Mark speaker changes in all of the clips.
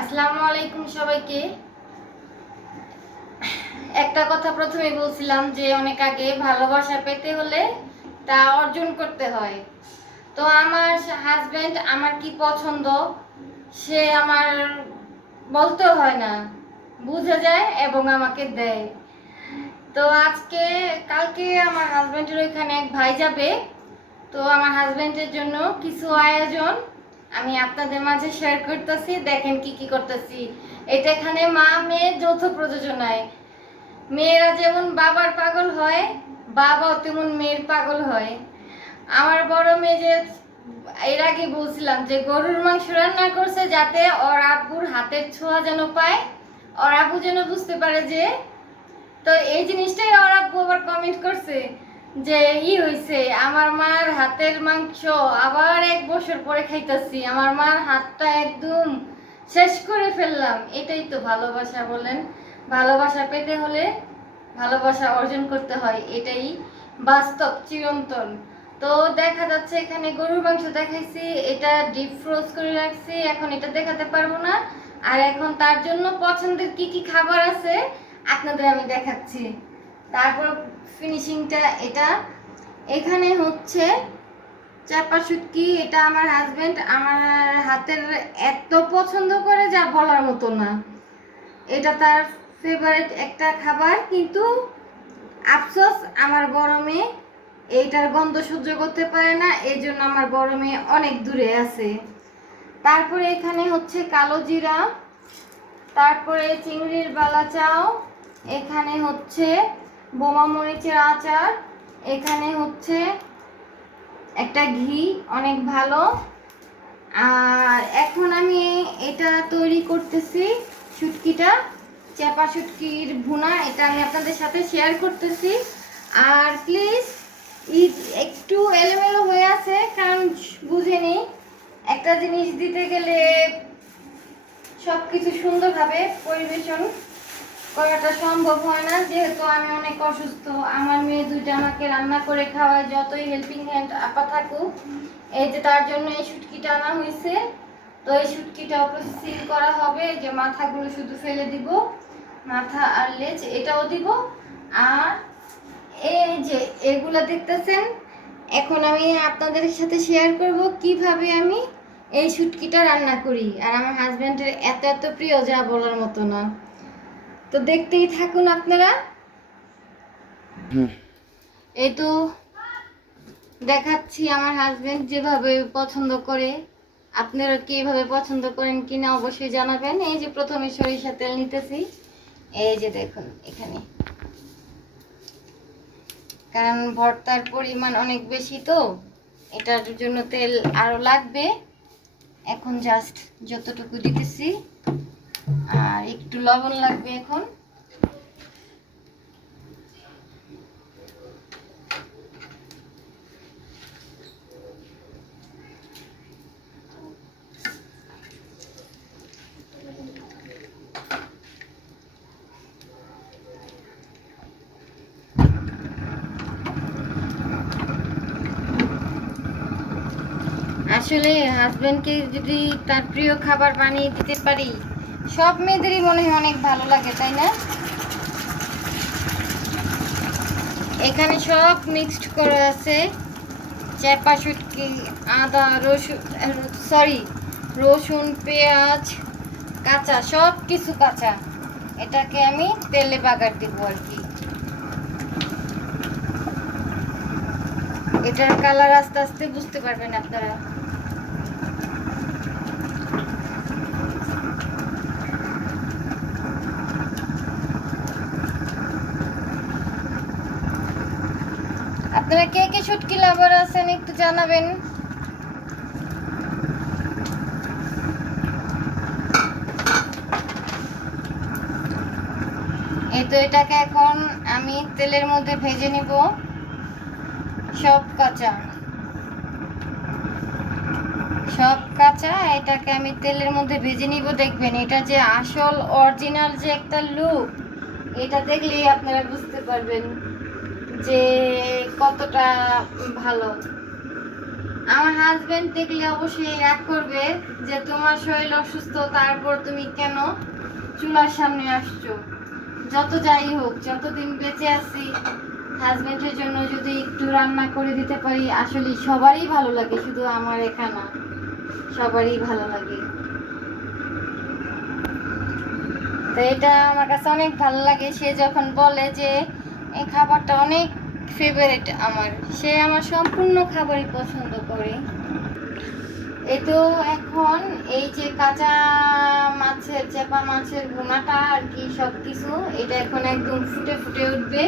Speaker 1: আসসালামু আলাইকুম সবাইকে। একটা কথা প্রথমে বলছিলাম যে, অনেক আগে ভালোবাসা পেতে হলে তা অর্জন করতে হয়। তো আমার হাজব্যান্ড আমার কি পছন্দ, সে আমার বলতে হয় না। বুঝে যায় এবং আমাকে দেয়। তো আজকে, কালকে আমার হাজব্যান্ডের ওইখানে এক ভাই যাবে। তো আমার হাজব্যান্ডের জন্য কিছু আয়োজন আমি আপনাদের মাঝে শেয়ার করতেছি, দেখেন কি কি করতেছি। এটা এখানে মা, মেয়ে, যৌথ প্রযোজনায়। মেয়েরা যেমন বাবার পাগল হয়, বাবাও তেমন মেয়ের পাগল হয়। আমার বড় মেয়ে যে, এর আগে বলছিলাম যে, গরুর মাংস রান্না করছে যাতে ওর আব্বুর হাতের ছোঁয়া যেন পায়। ওর আব্বু যেন বুঝতে পারে যে, তো এই জিনিসটাই ওর আব্বু আবার কমেন্ট করছে। যে ই হইছে, আমার মার হাতের মাংস আবার এক বছর পরে খাইতাছি। আমার মার হাতটা একদম শেষ করে ফেললাম। এটাই তো ভালোবাসা বলেন। ভালোবাসা পেতে হলে ভালোবাসা অর্জন করতে হয়, এটাই বাস্তব, চিরন্তন। তো দেখা যাচ্ছে এখানে গরুর মাংস দেখাইছি, এটা ডিপ ফ্রোজ করে রাখছি, এখন এটা দেখাতে পারব না। আর এখন তার জন্য পছন্দের কি কি খাবার আছে, আপনাদের আমি দেখাচ্ছি। তারপর ফিনিশিংটা এটা। এখানে হচ্ছে চাপা শুটকি এটা আমার হাজব্যান্ড আমার হাতের এত পছন্দ করে যা বলার মতো না। এটা তার ফেভারিট একটা খাবার, কিন্তু আফসোস, আমার মেয়ে এইটার গন্ধ সহ্য করতে পারে না এই জন্য আমার মেয়ে অনেক দূরে আছে। তারপরে এখানে হচ্ছে কালো জিরা, তারপরে চিংড়ির বালা চাও, এখানে হচ্ছে বোমা মরিচের আচার। এখানে হচ্ছে একটা ঘি, অনেক ভালো। আর এখন আমি এটা তৈরি করতেছি শুটকিটা চেপা শুটকির ভুনা, এটা আমি আপনাদের সাথে শেয়ার করতেছি। আর প্লিজ একটু এলোমেলো হয়ে আছে, কারণ বুঝে নিই একটা জিনিস দিতে গেলে সব কিছু সুন্দরভাবে পরিবেশন করাটা সম্ভব হয় না, যেহেতু আমি অনেক অসুস্থ। আমার মেয়ে দুইটা আমাকে রান্না করে খাওয়ায়, যতই হেল্পিং হ্যান্ড আপা থাকুক, এই যে তার জন্য এই শুটকিটা আনা হয়েছে। তো এই শুটকিটা প্রসেসিং করা হবে যে মাথাগুলো শুধু ফেলে দিব, মাথা আর লেজ এটাও দিব। আর এই যে এগুলা দেখতেছেন, এখন আমি আপনাদের সাথে শেয়ার করব কীভাবে আমি এই শুটকিটা রান্না করি। আর আমার হাজব্যান্ডের এত এত প্রিয়, যা বলার মতো না। তো দেখতেই থাকুন আপনারা। এই তো দেখাচ্ছি আমার হাজবেন্ড যেভাবে পছন্দ করে। আপনারা কীভাবে পছন্দ করেন কিনা অবশ্যই জানাবেন। এই যে প্রথমে সরিষা তেল নিতেছি। এই যে দেখুন এখানে। কারণ ভর্তার পরিমাণ অনেক বেশি তো এটার জন্য তেল আরও লাগবে। এখন জাস্ট যতটুকু দিতেছি। একটু লবণ লাগবে এখন। আসলে হাজবেন্ডকে যদি তার প্রিয় খাবার বানিয়ে দিতে পারি সব মেয়েদেরই মনে হয় অনেক ভালো লাগে, তাই না? এখানে সব মিক্সড করা আছে। চেপা শুটকি আদা, রসুন সরি রসুন, পেঁয়াজ, কাঁচা, সব কিছু কাঁচা। এটাকে আমি তেলে বাগার দিব আর কি। এটার কালার আস্তে আস্তে বুঝতে পারবেন আপনারা। আপনারা কে কে শুটকি লাভার আছেন একটু জানাবেন? এই তো এটাকে এখন আমি তেলের মধ্যে ভেজে নিব। সব কাঁচা। সব কাঁচা, এটাকে আমি তেলের মধ্যে ভেজে নিব। দেখবেন এটা যে আসল অরিজিনাল যে একটা লুক এটা দেখলেই আপনারা বুঝতে পারবেন। যে কতটা ভালো। আমার হাজবেন্ড দেখলে অবশ্যই রাগ করবে যে তোমার শরীর অসুস্থ, তারপর তুমি কেন চুলার সামনে আসছো? যত যাই হোক, যতদিন বেঁচে আছি হাজবেন্ডের জন্য যদি একটু রান্না করে দিতে পারি, আসলে সবারই ভালো লাগে, শুধু আমার একা না, সবারই ভালো লাগে। তো এটা আমার কাছে অনেক ভালো লাগে, সে যখন বলে যে এই খাবারটা অনেক ফেভারিট আমার। সে আমার সম্পূর্ণ খাবারই পছন্দ করে। এই তো এখন এই যে কাঁচা মাছের, চেপা মাছের ভুনাটা আর কি সব কিছু এটা এখন একদম ফুটে ফুটে উঠবে।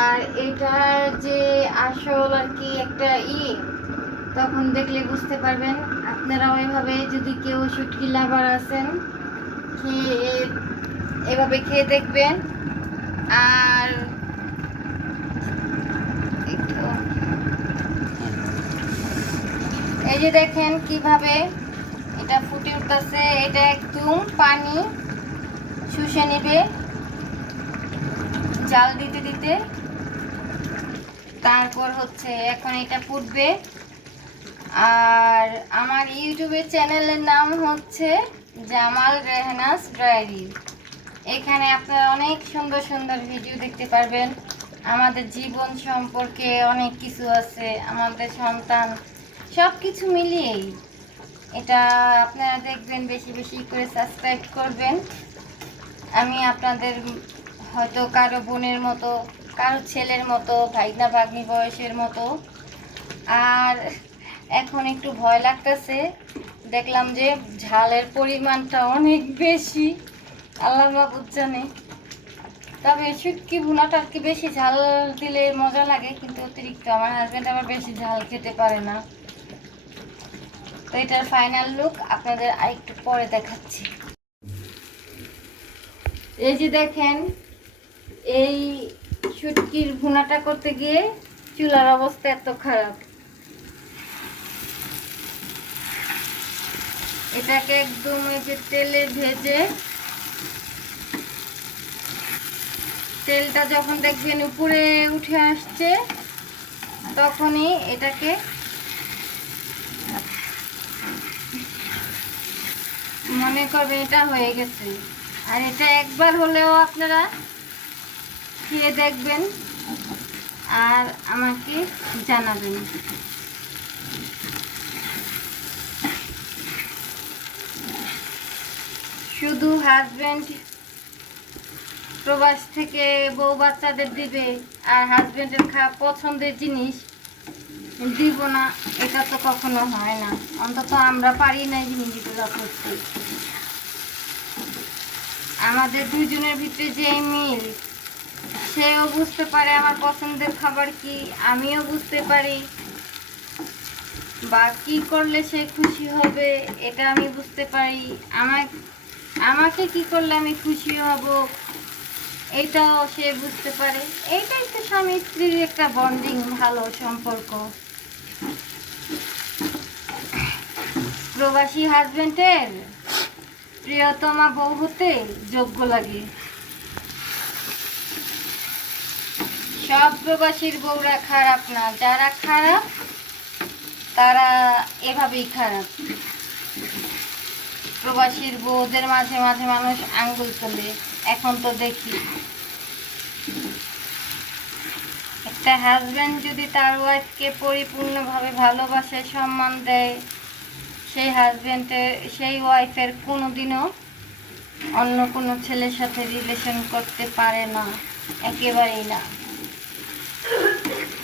Speaker 1: আর এটার যে আসল আর কি একটা ই, তখন দেখলে বুঝতে পারবেন। আপনারাও এভাবে যদি কেউ শুটকি লাভার আছেন, খেয়ে এভাবে খেয়ে দেখবেন। আর এই যে দেখেন কীভাবে এটা ফুটে উঠতেছে, এটা একদম পানি শুষে নেবে। জাল দিতে দিতে। তারপর হচ্ছে এখন এটা ফুটবে। আর আমার ইউটিউবের চ্যানেলের নাম হচ্ছে জামাল রেহনাস ডায়েরি এখানে আপনারা অনেক সুন্দর সুন্দর ভিডিও দেখতে পারবেন। আমাদের জীবন সম্পর্কে অনেক কিছু আছে, আমাদের সন্তান সব কিছু মিলিয়েই। এটা আপনারা দেখবেন, বেশি বেশি করে সাবস্ক্রাইব করবেন। আমি আপনাদের হয়তো কারও বোনের মতো, কারও ছেলের মতো, ভাইনা ভাগ্নি বয়সের মতো। আর এখন একটু ভয় লাগতেছে। দেখলাম যে ঝালের পরিমাণটা অনেক বেশি। আল্লাহ মাবুদ জানে। তবে শুটকি ভুনাটা আর কি বেশি ঝাল দিলে মজা লাগে, কিন্তু অতিরিক্ত আমার হাজব্যান্ড আবার বেশি ঝাল খেতে পারে না। তো এটার ফাইনাল লুক আপনাদের আরেকটু পরে দেখাচ্ছি। এই যে দেখেন, এই শুটকির ভুনাটা করতে গিয়ে চুলার অবস্থা এত খারাপ। এটাকে একদম এই যে তেলে ভেজে তেলটা যখন দেখবেন উপরে উঠে আসছে, তখনই এটাকে মনে করবেন এটা হয়ে গেছে। আর এটা একবার হলেও আপনারা খেয়ে দেখবেন আর আমাকে জানাবেন। শুধু হাজবেন্ড প্রবাস থেকে বউ বাচ্চাদের দিবে আর হাজবেন্ডের খাওয়া পছন্দের জিনিস দিব না, এটা তো কখনো হয় না। অন্তত আমরা পারি না জিনিসগুলো করতে। আমাদের দুজনের ভিতরে যে মিল, সেও বুঝতে পারে আমার পছন্দের খাবার কি, আমিও বুঝতে পারি। বা কি করলে সে খুশি হবে, এটা আমি বুঝতে পারি। আমার আমাকে কি করলে আমি খুশি হব এটাও সে বুঝতে পারে। এইটাই তো স্বামী স্ত্রীর একটা বন্ডিং ভালো সম্পর্ক। প্রবাসী হাজবেন্ডের প্রিয়তমা বউ হতে যোগ্য লাগে। সব প্রবাসীর বউরা খারাপ না, যারা খারাপ, তারা এভাবেই খারাপ। প্রবাসীর বউদের মাঝে মাঝে মানুষ আঙ্গুল তোলে। এখন তো দেখি। একটা হাজব্যান্ড যদি তার ওয়াইফকে পরিপূর্ণভাবে ভালোবাসে, সম্মান দেয়, সেই হাজব্যান্ডের সেই ওয়াইফের কোনোদিনও অন্য কোনো ছেলের সাথে রিলেশন করতে পারে না। একেবারেই না।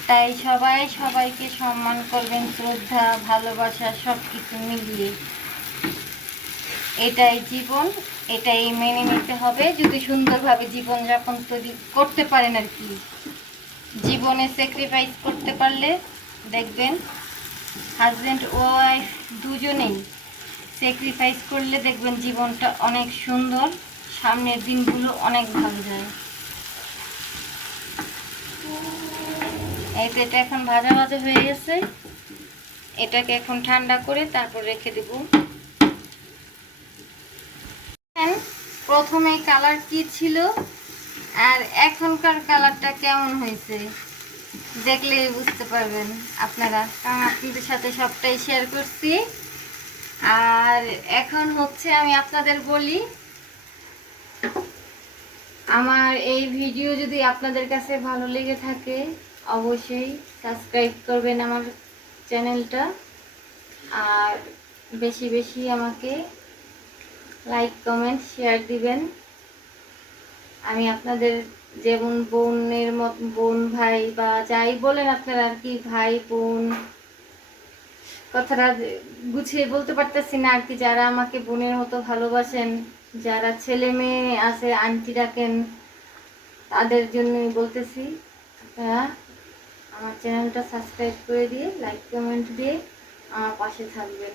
Speaker 1: তাই সবাই সবাইকে সম্মান করবেন, শ্রদ্ধা, ভালোবাসা সব কিছু মিলিয়ে। এটাই জীবন। এটাই মেনে নিতে হবে। যদি সুন্দরভাবে জীবনযাপন তৈরি করতে পারেন আর কি। জীবনে স্যাক্রিফাইস করতে পারলে দেখবেন হাজব্যান্ড ওয়াইফ দুজনেই স্যাক্রিফাইস করলে দেখবেন জীবনটা অনেক সুন্দর, সামনের দিনগুলো অনেক ভালো যায়। এই এটা এখন ভাজা ভাজা হয়ে গেছে। এটাকে এখন ঠান্ডা করে তারপর রেখে দেব। প্রথমে কালার কি ছিল? আর এখনকার কালারটা কেমন হয়েছে? দেখলেই বুঝতে পারবেন আপনারা। কারণ আপনাদের সাথে সবটাই শেয়ার করছি। আর এখন হচ্ছে আমি আপনাদের বলি, আমার এই ভিডিও যদি আপনাদের কাছে ভালো লেগে থাকে, অবশ্যই সাবস্ক্রাইব করবেন আমার চ্যানেলটা আর বেশি বেশি আমাকে লাইক কমেন্ট শেয়ার দিবেন। আমি আপনাদের যেমন বোনের মত, বোন ভাই বা যাই বলেন আপনারা আর কি, ভাই, বোন, কথাটা গুছিয়ে বলতে পারতেছি না আর কি, যারা আমাকে বোনের মতো ভালোবাসেন, যারা ছেলে মেয়ে আছে, আন্টি ডাকেন, তাদের জন্যই বলতেছি, আপনারা আমার চ্যানেলটা সাবস্ক্রাইব করে দিয়ে লাইক কমেন্ট দিয়ে আমার পাশে থাকবেন।